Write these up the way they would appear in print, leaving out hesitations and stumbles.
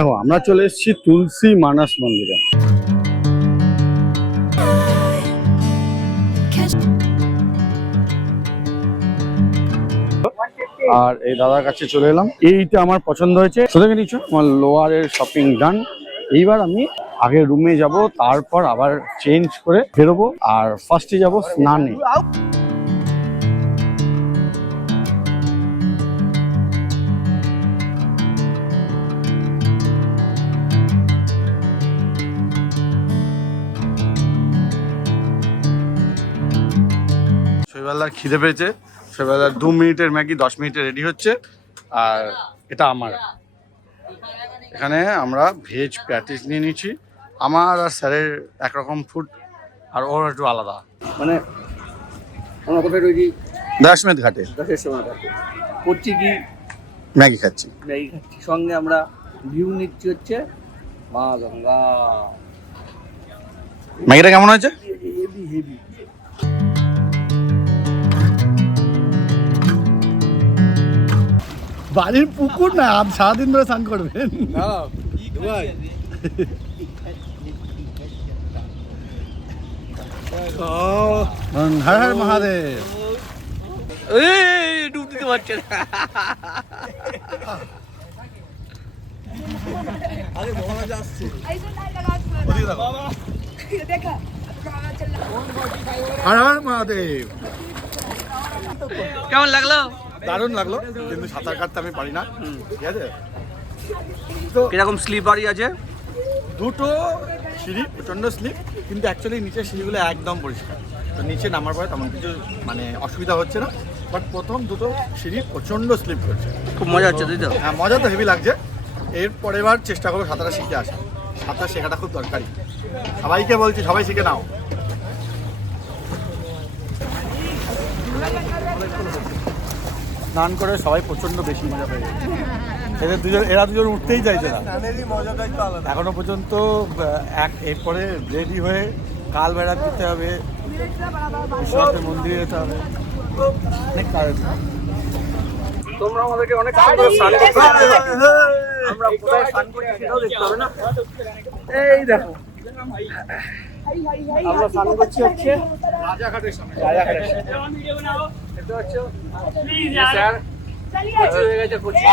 দেখো আমরা চলে এসেছি তুলসী মানস মন্দিরে। আর এই দাদার কাছে চলে এলাম, এইটা আমার পছন্দ হয়েছে। দেখে নিচ্ছ আমার লোয়ারের শপিং ডান। এইবার আমি আগে রুমে যাব, তারপর আবার চেঞ্জ করে বেরোবো। আর ফার্স্টে যাব স্নানে। শৈবালার খিদে পেয়েছে। শৈবালার 2 মিনিটের ম্যাগি 10 মিনিটে রেডি হচ্ছে। আর এটা আমার, এখানে আমরা ভেজ প্যাটিস নিয়ে নিচ্ছি। আমার আর স্যারের একরকম ফুড, আর ওর একটু আলাদা। মানে আমরা কোথায় রয়েছি? দাশমেদ ঘাটে। করছি কি? ম্যাগি খাচ্ছি। সঙ্গে আমরা ভিউ নিচ্ছি হচ্ছে মা গঙ্গা। ম্যাগিটা কেমন হয়েছে? Heavy heavy. বাড়ির পুকুর না, আজ সারাদিন ধরে স্নান করবেন। হর হর মহাদেব। ডুব দিতে পারছে না। হর হর মহাদেব। কেমন লাগলো? দারুণ লাগলো, কিন্তু সাঁতার কাটতে আমি পারি না। ঠিক আছে, তো কিরকম স্লিপারি আছে? দুটো সিঁড়ি প্রচণ্ড স্লিপ, কিন্তু অ্যাকচুয়ালি নিচের সিঁড়িগুলো একদম পরিষ্কার। তো নিচে নামার পরে তেমন কিছু মানে অসুবিধা হচ্ছে না, বাট প্রথম দুটো সিঁড়ি প্রচণ্ড স্লিপ করছে। খুব মজা হচ্ছে, তাই তো? হ্যাঁ, মজা তো হেভি লাগছে। এর পরের বার চেষ্টা করবো সাঁতারটা শিখে আসা। সাঁতার শেখাটা খুব দরকারি, সবাইকে বলছি, সবাই শিখে নাও। স্নান করে সবাই প্রচণ্ড বেশি মজা পেয়ে গেছে। এরা দুজন উঠতেই চাইছে না। এখনো পর্যন্ত এরপরে রেডি হয়ে কাল বেড়া দিতে হবে, বিশ্বনাথের মন্দিরে যেতে হবে, অনেক কাজ। তোমরা আমাদেরকে অনেক স্নান করতে হবে। আমরা কোথায় স্নান করছি সেটাও দেখতে হবে না? এই দেখো, আমরা স্নান করছি হচ্ছে রাজাঘাটের সামনে। রাজাঘাটের সামনে। এটা হচ্ছে স্যার হয়ে গেছে কোচিং।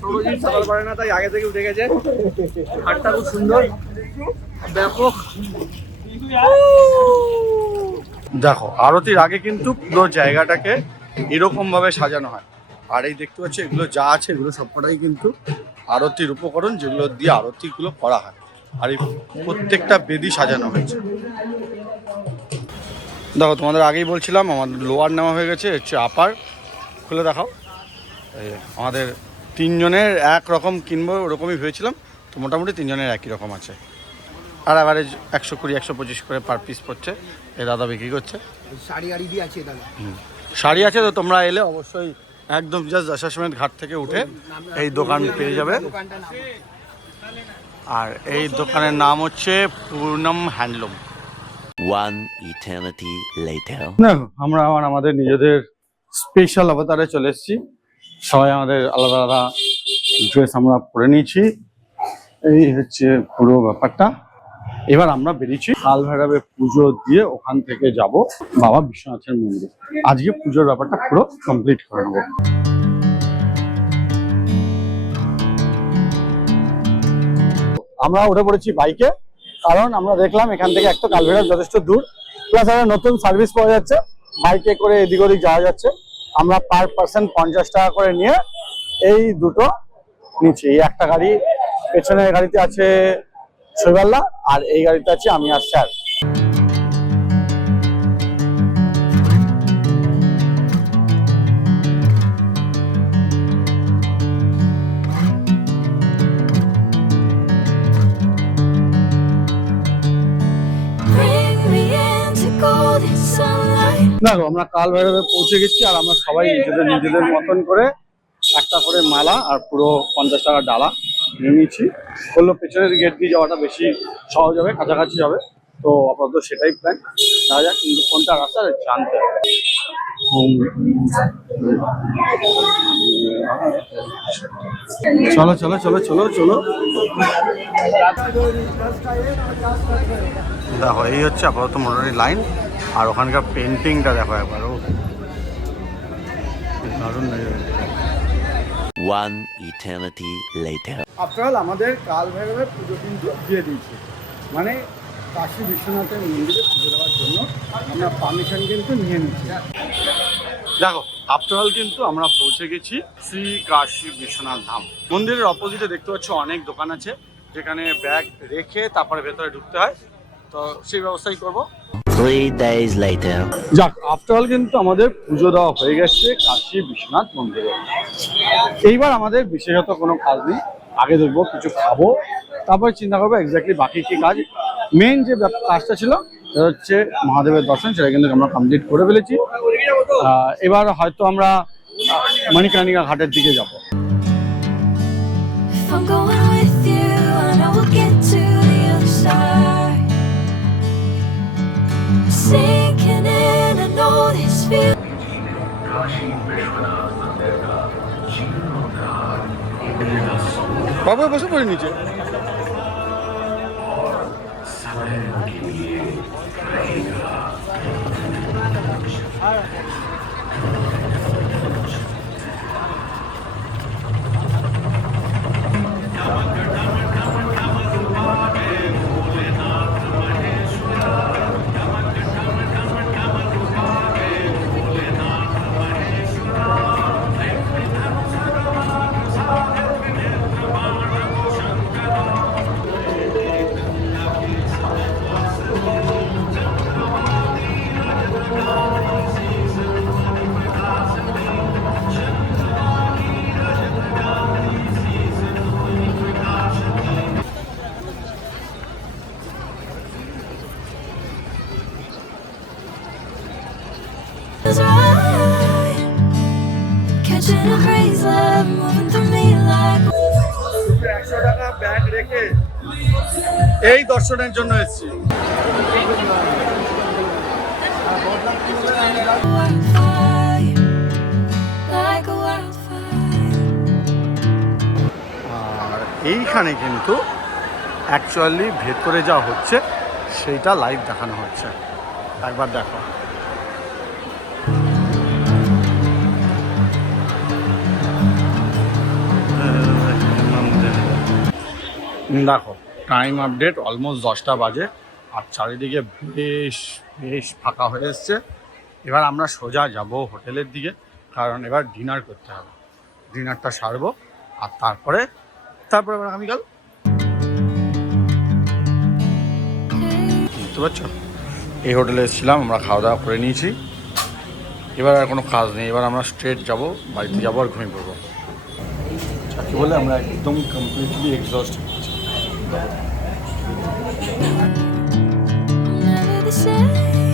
সৌরজিৎ সকাল পারে না, তাই আগে থেকে উঠে গেছে। ঘাটটা খুব সুন্দর, ব্যাপক। দেখো, আরতির আগে কিন্তু পুরো জায়গাটাকে এরকম ভাবে সাজানো হয়। আর এই দেখতে পাচ্ছি এগুলো যা আছে, এগুলো সবকটাই কিন্তু আরতির উপকরণ, যেগুলো দিয়ে আরতিগুলো করা হয়। আর এই প্রত্যেকটা বেদি সাজানো হয়েছে। দেখো, তোমাদের আগেই বলছিলাম আমার লোয়ার নেওয়া হয়ে গেছে, হচ্ছে আপার। খুলে দেখাও। আমাদের তিনজনের এক রকম কিনবো ওরকমই ভেবেছিলাম, তো মোটামুটি তিনজনের একই রকম আছে। আর অ্যাভারেজ 120 125 করে পার পিস পড়ছে। এই দাদা বিক্রি করছে। শাড়ি আড়ি দিয়ে আছে দাদা। শাড়ি আছে, তো তোমরা এলে অবশ্যই একদম জাস্ট দশাশ্রমের ঘাট থেকে উঠে এই দোকান পেয়ে যাবে। আর এই দোকানের নাম হচ্ছে Purnam handloom. One eternity later. দেখো, আমরা আমাদের নিজেদের স্পেশাল অবতারে চলে এসেছি। সবাই আমাদের আলাদা আলাদা ড্রেস আমরা পরে নিয়েছি। এই হচ্ছে পুরো ব্যাপারটা। এবার আমরা বেরিয়েছি কাল ভৈরবে পুজো দিয়ে ওখান থেকে যাব বাবা বিশ্বনাথের মন্দির। আজকে পুজোর ব্যাপারটা পুরো কমপ্লিট করে নেবো। আমরা উঠে পড়েছি বাইকে, কারণ আমরা দেখলাম এখান থেকে একটা কাল ভৈরব যথেষ্ট দূর, প্লাস একটা নতুন সার্ভিস পাওয়া যাচ্ছে, বাইকে করে এদিক ওদিক যাওয়া যাচ্ছে। আমরা পার পার্সন 50 টাকা করে নিয়ে এই দুটো নিচ্ছি। এই একটা গাড়ি, পেছনের গাড়িতে আছে শৈবাল্লা, আর এই গাড়িতে আছে আমি আর স্যার। দেখো, আমরা কাল ভৈরবে পৌঁছে গেছি, আর আমরা সবাই নিজেদের মতন করে একটা করে মালা আর পুরো 50 টাকার ডালা নিয়ে নিয়েছি। বললো পেছনের গেট দিয়ে যাওয়াটা বেশি সহজ হবে, কাছাকাছি হবে। তো আপাতত সেটাই প্ল্যান। দেখা যাক, কিন্তু কোনটা রাস্তা জানতে হবে। চলো চলো চলো চলো চলো দেখো এই হচ্ছে আপাতত মোটামুটি লাইন। আর ওখানকার পেন্টিংটা দেখো একবার, ও দারুণ লাগে। One eternity later. After all আমাদের কাল ভৈরবের পুজো কিন্তু দিয়ে দিয়েছি, মানে কাশী বিশ্বনাথের মন্দিরে পুজো দেওয়ার জন্য আমরা পারমিশন কিন্তু নিয়ে নিচ্ছি। দেখো আফটার অল কিন্তু আমরা পৌঁছে গেছি শ্রী কাশী বিশ্বনাথ ধাম। মন্দিরের অপোজিটে দেখতে পাচ্ছ অনেক দোকান আছে, যেখানে ব্যাগ রেখে তারপরে ভেতরে ঢুকতে হয়, তো সেই ব্যবস্থাই করব। 3 days later. যাক, আফটার অল কিন্তু আমাদের পুজো দেওয়া হয়ে গেছে কাশী বিশ্বনাথ মন্দিরে। এইবার আমাদের বিশেষত কোনো কাজ নেই, আগে দেখবো কিছু খাবো, তারপরে চিন্তা করবো এক্স্যাক্টলি বাকি কি কাজ। মেন যে কাজটা ছিল সেটা হচ্ছে মহাদেবের দর্শন, সেটা কিন্তু আমরা কমপ্লিট করে ফেলেছি। এবার হয়তো আমরা মণিকর্ণিকা ঘাটের দিকে যাব। If I'm going with you, I know we'll get to the other side. Sinking in, I know this feeling. বাবু বসে পড়ি নিচে। Is right. Catching a crazy love moving through me like 100 টাকা ব্যাগ রেখে এই দর্শনের জন্য এসেছি। wildfire, like a wildfire. আর এইখানে কিন্তু অ্যাকচুয়ালি ভেতরে যা হচ্ছে সেইটা লাইভ দেখানো হচ্ছে, একবার দেখো। দেখো টাইম আপডেট অলমোস্ট 10টা বাজে, আর চারিদিকে বেশ বেশ ফাঁকা হয়ে এসছে। এবার আমরা সোজা যাব হোটেলের দিকে, কারণ এবার ডিনার করতে হবে। ডিনারটা সারবো আর তারপরে আবার আগামীকাল। বুঝতে পারছো, এই হোটেলে এসেছিলাম, আমরা খাওয়া দাওয়া করে নিয়েছি। এবার আর কোনো কাজ নেই, এবার আমরা স্ট্রেট যাব, বাড়িতে যাবো আর ঘুমিয়ে পড়বো। যাকে বলে আমরা একদম কমপ্লিটলি এক্সস্ট হচ্ছি। Never the same.